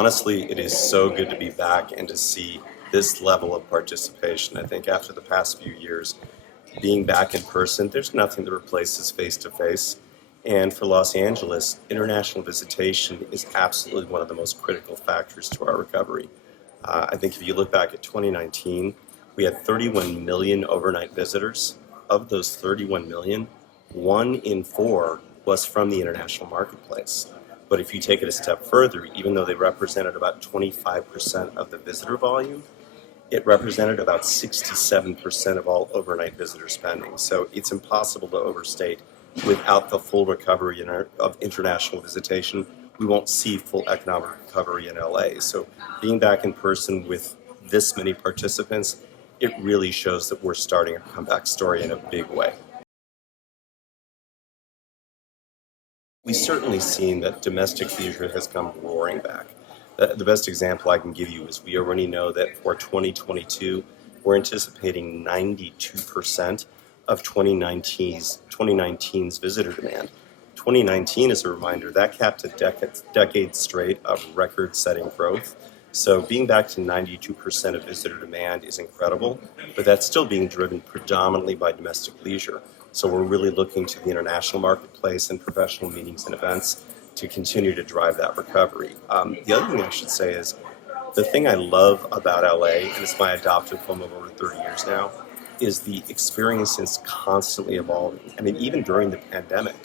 Honestly, it is so good to be back and to see this level of participation. I think after the past few years, being back in person, there's nothing that replaces face to face. And for Los Angeles, international visitation is absolutely one of the most critical factors to our recovery. I think if you look back at 2019, we had 31 million overnight visitors. Of those 31 million, 1 in 4 was from the international marketplace. But if you take it a step further, even though they represented about 25% of the visitor volume, it represented about 67% of all overnight visitor spending. So it's impossible to overstate. Without the full recovery of international visitation, we won't see full economic recovery in LA. So being back in person with this many participants, it really shows that we're starting a comeback story in a big way. We've certainly seen that domestic leisure has come roaring back. The best example I can give you is we already know that for 2022, we're anticipating 92% of 2019's visitor demand. 2019, as a reminder, that capped a decade straight of record-setting growth. So being back to 92% of visitor demand is incredible, but that's still being driven predominantly by domestic leisure. So we're really looking to the international marketplace and professional meetings and events to continue to drive that recovery. The other thing I should say is the thing I love about LA, and it's my adopted home of over 30 years now, is the experience is constantly evolving. I mean, even during the pandemic,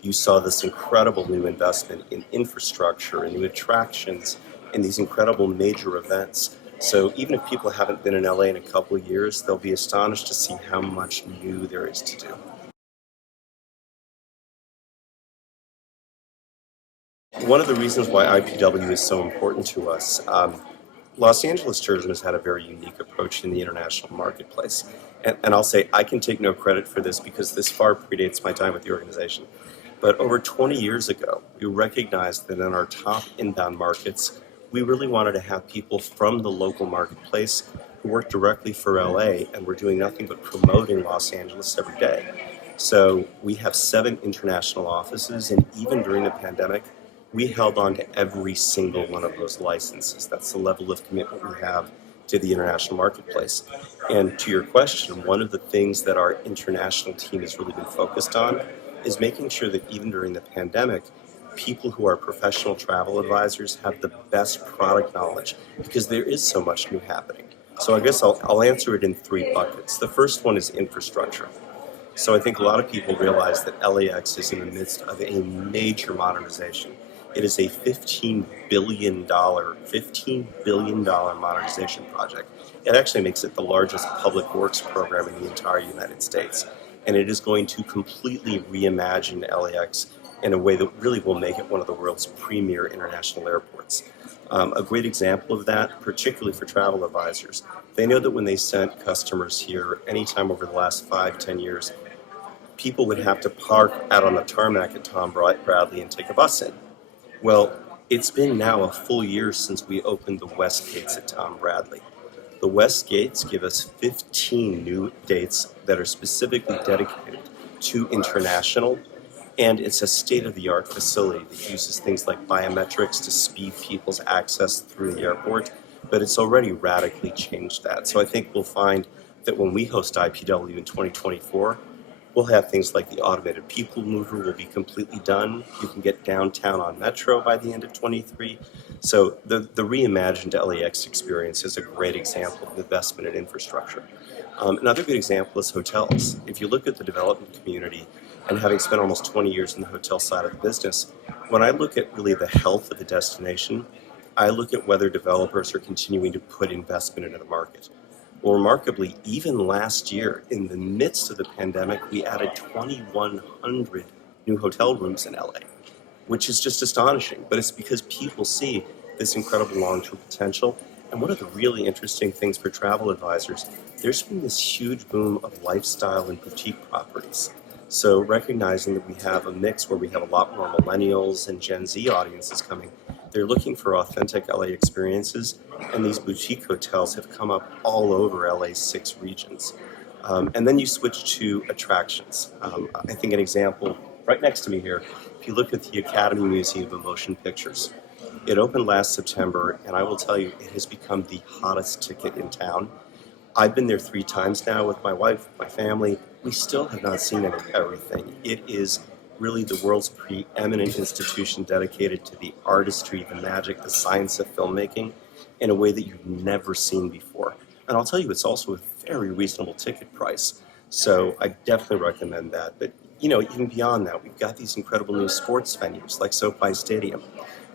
you saw this incredible new investment in infrastructure and new attractions and these incredible major events. So even if people haven't been in LA in a couple of years, they'll be astonished to see how much new there is to do. One of the reasons why IPW is so important to us, Los Angeles tourism has had a very unique approach in the international marketplace. And I'll say I can take no credit for this because this far predates my time with the organization. But over 20 years ago, we recognized that in our top inbound markets, we really wanted to have people from the local marketplace who work directly for LA and were doing nothing but promoting Los Angeles every day. So we have 7 international offices, and even during the pandemic, we held on to every single one of those licenses. That's the level of commitment we have to the international marketplace. And to your question, one of the things that our international team has really been focused on is making sure that even during the pandemic, people who are professional travel advisors have the best product knowledge because there is so much new happening. So I guess I'll answer it in 3 buckets. The first one is infrastructure. So I think a lot of people realize that LAX is in the midst of a major modernization. It is a $15 billion modernization project. It actually makes it the largest public works program in the entire United States. And it is going to completely reimagine LAX in a way that really will make it one of the world's premier international airports. A great example of that, particularly for travel advisors, they know that when they sent customers here anytime over the last 5-10 years, people would have to park out on the tarmac at Tom Bradley and take a bus in. Well, it's been now a full year since we opened the West Gates at Tom Bradley. The West Gates give us 15 new dates that are specifically dedicated to international, and it's a state-of-the-art facility that uses things like biometrics to speed people's access through the airport, but it's already radically changed that. So I think we'll find that when we host IPW in 2024, we'll have things like the automated people mover will be completely done. You can get downtown on Metro by the end of 23. So the reimagined LAX experience is a great example of investment in infrastructure. Another good example is hotels. If you look at the development community, and having spent almost 20 years in the hotel side of the business, when I look at really the health of the destination, I look at whether developers are continuing to put investment into the market. Well, remarkably, even last year, in the midst of the pandemic, we added 2,100 new hotel rooms in LA, which is just astonishing. But it's because people see this incredible long-term potential. And one of the really interesting things for travel advisors, there's been this huge boom of lifestyle and boutique properties. So recognizing that we have a mix where we have a lot more millennials and Gen Z audiences coming, they're looking for authentic LA experiences, and these boutique hotels have come up all over LA's 6 regions. And then you switch to attractions. I think an example right next to me here, if you look at the Academy Museum of Motion Pictures, It opened last September, and I will tell you, it has become the hottest ticket in town. I've been there 3 times now with my wife, my family. We still have not seen everything. It is really the world's preeminent institution dedicated to the artistry, the magic, the science of filmmaking in a way that you've never seen before. And I'll tell you, it's also a very reasonable ticket price. So I definitely recommend that. But, even beyond that, we've got these incredible new sports venues like SoFi Stadium,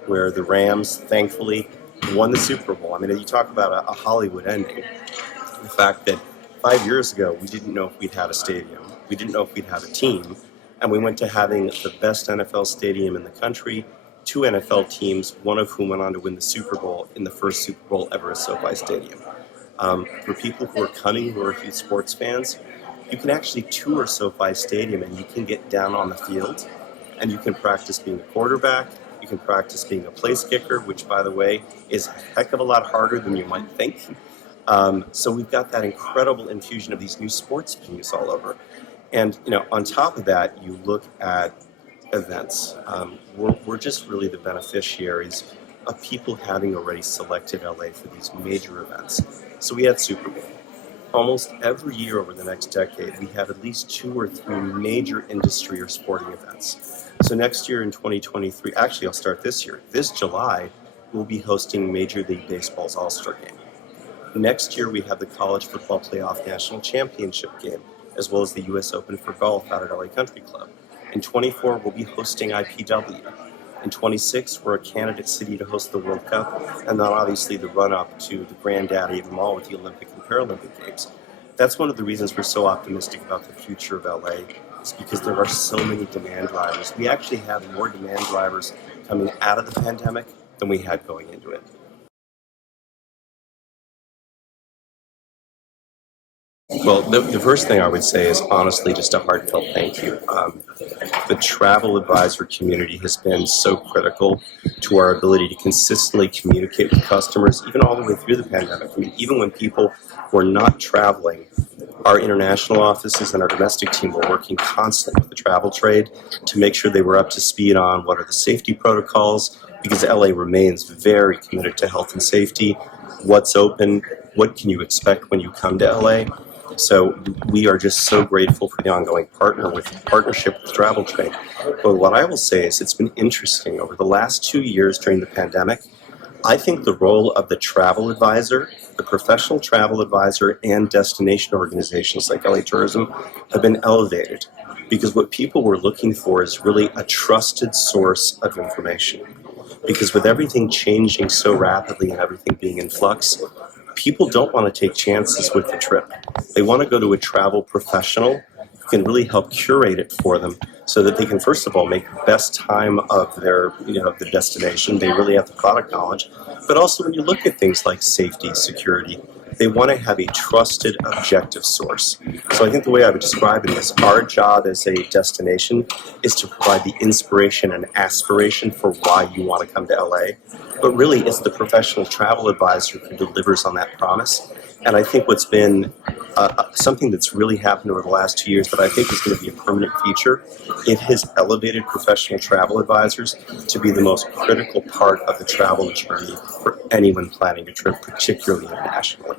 where the Rams, thankfully, won the Super Bowl. I mean, you talk about a Hollywood ending. The fact that 5 years ago, we didn't know if we'd have a stadium, we didn't know if we'd have a team, and we went to having the best NFL stadium in the country, 2 NFL teams, one of whom went on to win the Super Bowl in the first Super Bowl ever at SoFi Stadium. For people who are coming, who are huge sports fans, you can actually tour SoFi Stadium and you can get down on the field and you can practice being a quarterback, you can practice being a place kicker, which, by the way, is a heck of a lot harder than you might think. So we've got that incredible infusion of these new sports venues all over. And, on top of that, you look at events. We're just really the beneficiaries of people having already selected LA for these major events. So we had Super Bowl. Almost every year over the next decade, we have at least 2 or 3 major industry or sporting events. So next year in 2023, actually I'll start this year. This July, we'll be hosting Major League Baseball's All-Star Game. Next year, we have the College Football Playoff National Championship game, as well as the U.S. Open for golf out at LA Country Club. In 24, we'll be hosting IPW. In 26, we're a candidate city to host the World Cup, and then obviously the run-up to the granddaddy of them all with the Olympic and Paralympic Games. That's one of the reasons we're so optimistic about the future of LA, is because there are so many demand drivers. We actually have more demand drivers coming out of the pandemic than we had going into it. Well, the first thing I would say is honestly just a heartfelt thank you. The travel advisor community has been so critical to our ability to consistently communicate with customers, even all the way through the pandemic. I mean, even when people were not traveling, our international offices and our domestic team were working constantly with the travel trade to make sure they were up to speed on what are the safety protocols, because LA remains very committed to health and safety. What's open? What can you expect when you come to LA? So we are just so grateful for the ongoing partnership with Travel Trade. But what I will say is it's been interesting. Over the last 2 years during the pandemic, I think the role of the travel advisor, the professional travel advisor, and destination organizations like LA Tourism have been elevated. Because what people were looking for is really a trusted source of information. Because with everything changing so rapidly and everything being in flux, people don't want to take chances with the trip. They want to go to a travel professional who can really help curate it for them so that they can, first of all, make the best time of their, the destination. They really have the product knowledge. But also when you look at things like safety, security, they want to have a trusted, objective source. So I think the way I would describe it is our job as a destination is to provide the inspiration and aspiration for why you want to come to LA. But really, it's the professional travel advisor who delivers on that promise. And I think what's been something that's really happened over the last 2 years that I think is going to be a permanent feature, it has elevated professional travel advisors to be the most critical part of the travel journey for anyone planning a trip, particularly internationally.